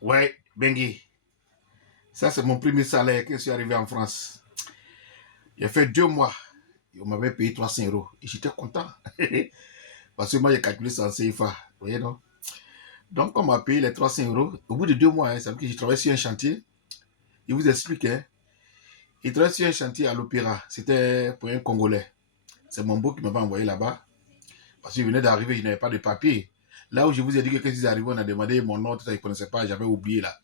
Ouais, Bengi. Ça, c'est mon premier salaire quand je suis arrivé en France. J'ai fait 2 mois. Et on m'avait payé 300 euros. Et j'étais content. Parce que moi, j'ai calculé ça en CFA. Vous voyez, non? Donc, on m'a payé les 300 euros. Au bout de 2 mois, ça veut dire que j'ai travaillé sur un chantier. Il vous explique, hein. Il travaillait sur un chantier à l'Opéra. C'était pour un Congolais. C'est mon beau qui m'avait envoyé là-bas. Parce qu'il venait d'arriver, je n'avais pas de papier. Là où je vous ai dit que quand ils arrivés, on a demandé mon nom, tout ça, ils ne connaissaient pas, j'avais oublié là.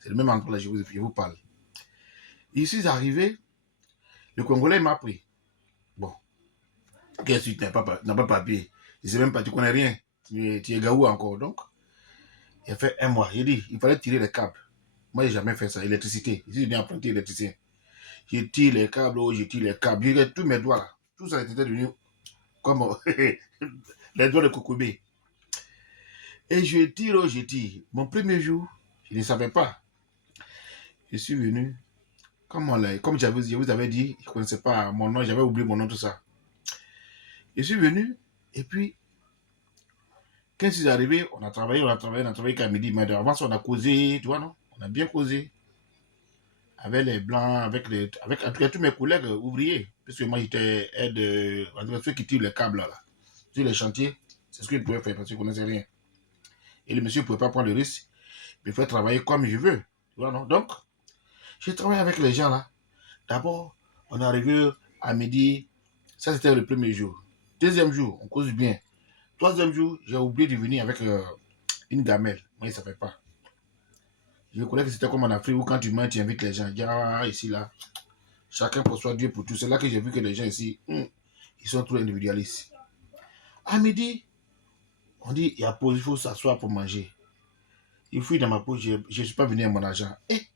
C'est le même endroit là, je vous parle. Et je suis arrivé, le Congolais m'a pris. Bon, qu'est-ce que tu n'as pas de papier? Je ne sais même pas, tu ne connais rien. Tu es gaou encore. Donc, il a fait 1 mois. Il dit, il fallait tirer les câbles. Moi, je n'ai jamais fait ça. Électricité. Je suis venu apprenti électricien. Je tire les câbles, je tire les câbles. J'ai tous mes doigts là. Tout ça était devenu comme les doigts de Kokobé. Et je tire, je tire. Mon premier jour, je ne savais pas. Je suis venu. Comme je vous avais dit, je ne connaissais pas mon nom, j'avais oublié mon nom, tout ça. Je suis venu, et puis, quand je suis arrivé, on a travaillé qu'à midi. Mais avant ça, on a causé, tu vois, non? On a bien causé. Avec les blancs, avec en tout cas tous mes collègues ouvriers. Parce que moi, j'étais aide, ceux qui tirent les câbles là. Sur les chantiers, c'est ce qu'ils pouvaient faire parce qu'ils ne connaissaient rien. Et le monsieur ne pouvait pas prendre le risque. Il faut travailler comme je veux. Tu vois, non? Donc, j'ai travaillé avec les gens là. D'abord, on est arrivé à midi. Ça, c'était le premier jour. Deuxième jour, on cause bien. Troisième jour, j'ai oublié de venir avec une gamelle. Moi, il ne savait pas. Je connais que c'était comme en Afrique où quand tu mens, tu invites les gens. Il y a ici, là. Chacun pour soi, Dieu pour tout. C'est là que j'ai vu que les gens ici, ils sont trop individualistes. À midi, on dit, il y a pause, il faut s'asseoir pour manger. Il fouille dans ma poche, je ne suis pas venu à mon argent. Et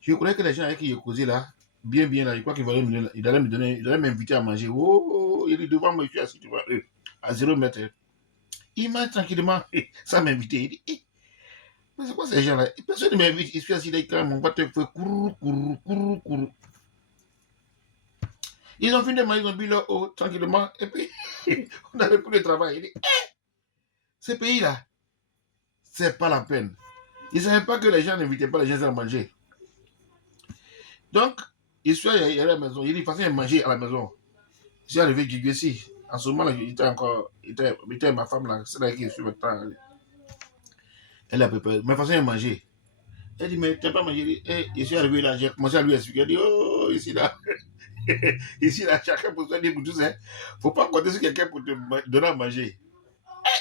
je connais que les gens avec qui j'ai causé là, bien là, je crois qu'ils allaient m'inviter à manger. Oh, il est devant moi, je suis assis, tu vois, à 0 mètre. Il m'a tranquillement, sans m'inviter. Il dit, mais c'est quoi ces gens-là? Personne ne m'invite, je suis assis là, quand mon boîte fait courou. Ils ont fini de manger, ils ont bu leur eau tranquillement, et puis on n'avait plus de travail. Il dit, ce pays-là, c'est pas la peine. Ils ne savaient pas que les gens n'invitaient pas les gens à manger. Donc, il suis allé à la maison, il dit, de toute façon, il manger à la maison. Je suis arrivé du ici. En ce moment-là, j'étais encore, j'étais ma femme là, c'est là qui suis maintenant. Elle a préparé. Mais de toute façon, elle mangeait. Elle dit, mais tu n'as pas mangé. Je suis arrivé là, j'ai commencé à lui expliquer. Elle dit, oh, ici là, ici là, chacun pour soi, dit pour tous. Il ne faut pas compter sur quelqu'un pour te donner à manger.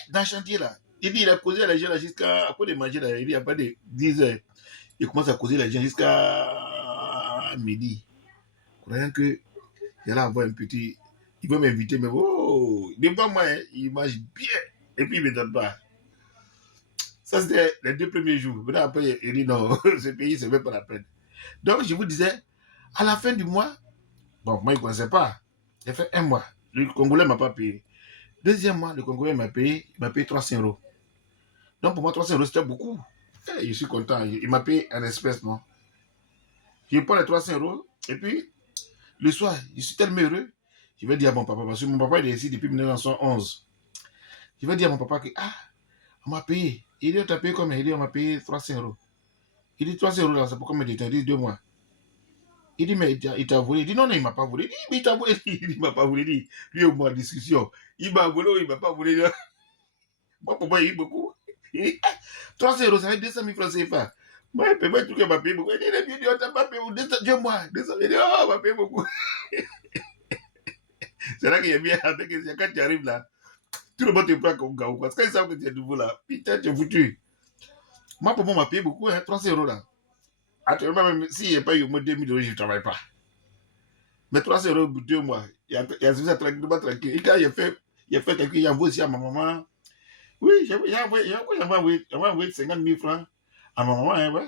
Dans le chantier là, il dit, il a causé à les gens là jusqu'à, après de manger là, il dit, après de 10 heures, il commence à causer les gens jusqu'à midi. Croyant que j'allais avoir un petit. Il veut m'inviter, mais oh, devant moi, hein, il mange bien. Et puis il ne me donne pas. Ça, c'était les 2 premiers jours. Maintenant, après, il dit non, ce pays, c'est même pas la peine. Donc, je vous disais, à la fin du mois, bon, moi, il ne connaissait pas. J'ai fait 1 mois. Le Congolais ne m'a pas payé. Deuxième mois, le Congolais il m'a payé 300 euros. Donc, pour moi, 300 euros, c'était beaucoup. Et je suis content. Il m'a payé en espèces, non? Je prends les 300 euros. Et puis, le soir, je suis tellement heureux. Je vais dire à mon papa, parce que mon papa, il est ici depuis 1911. Je vais dire à mon papa que, on m'a payé. Il dit, on t'a payé combien? Il dit, on m'a payé 300 euros. Il dit, 300 euros là, c'est pour combien de temps? Il dit, 2 mois. Il dit, mais il t'a volé. Il dit, non, il ne m'a pas volé. Il dit, mais il t'a volé. Il dit, il ne m'a pas volé. Il dit, lui et moi, discussion. Il m'a volé ou il ne m'a pas volé. Moi, pour moi, il dit beaucoup. Il dit, 300 euros, ça fait 200 000 francs CFA. Moi, il paye tout qu'il m'a payé beaucoup. Il dit, on t'a pas payé 2 mois. 200 000. Il dit, oh, on m'a payé beaucoup. C'est là qu'il est bien. Quand tu arrives là, tout le monde te prend comme gars. Parce qu'ils savent que tu es nouveau là. Putain, tu es foutu. Moi, pour moi, on m'a payé beaucoup, 300 euros là. Actuellement, même s'il n'y a pas eu au moins 2000 euros, je ne travaille pas. Mais 300 euros au bout de 2 mois, il y a ça tranquille. Et quand il a fait tranquille, il a envoyé aussi à ma maman. Oui, j'ai envoyé 50 000 francs à ma maman, hein, ouais.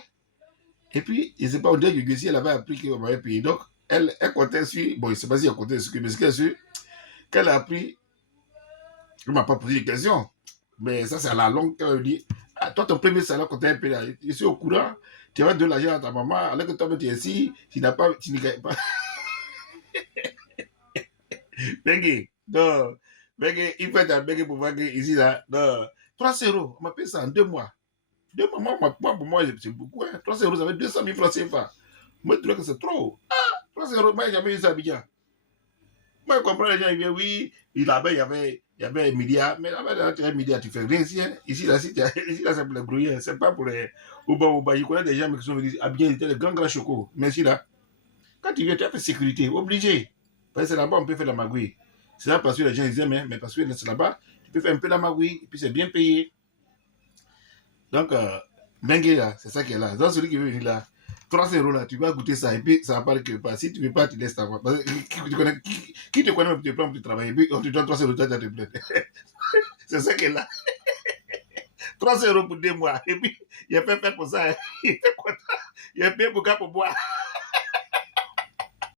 Et puis, je ne sais pas, on dirait que Gussie, elle avait appris qu'on m'avait payé. Donc, elle comptait sur, bon, je ne sais pas si elle comptait sur, mais ce qu'elle a su, qu'elle a appris, elle ne m'a pas posé de questions. Mais ça, c'est à la longue qu'elle dit, toi, ton premier salaire, quand tu es payé, je suis au courant, tu vas donner l'argent à ta maman, alors que toi, tu es ici, tu ne gagnes pas. Bengue, non. Bengue, il faut être à Bengue pour voir que ici, là, non. 300 euros, on m'a payé ça en 2 mois. Pour moi, c'est beaucoup. Hein. 300 euros, ça fait 200 000 francs CFA. Moi, je trouve que c'est trop. Ah, 300 euros, moi, j'ai jamais eu ça à Abidjan. Moi, je comprends les gens, ils viennent, oui, là-bas, il y avait un milliard. Mais là-bas, tu as un milliard, tu fais rien ici. Hein. Ici, là, ici, là, c'est pour les brouillés. C'est pas pour les. Ouba. Je connais des gens qui sont venus à Abidjan, ils étaient les grands chocos. Mais ici, là, quand tu viens, tu as fait sécurité, obligé. Parce que c'est là-bas, on peut faire la magouille. C'est là parce que les gens ils aiment, hein, mais parce que c'est là-bas, tu peux faire un peu la magouille, et puis c'est bien payé. Donc, Bengue là, c'est ça qui est là. Donc, celui qui veut venir là, 300 euros là, tu vas goûter ça, et puis ça va pas quelque part. Si tu ne veux pas, tu laisses ta voix. Qui te connaît, tu te prends pour travailler, et puis on te donne 300 euros, tu vas te plaindre. C'est ça qui est là. 300 euros pour 2 mois, et puis il a fait pour ça, hein. Il était content, il a payé pour boire.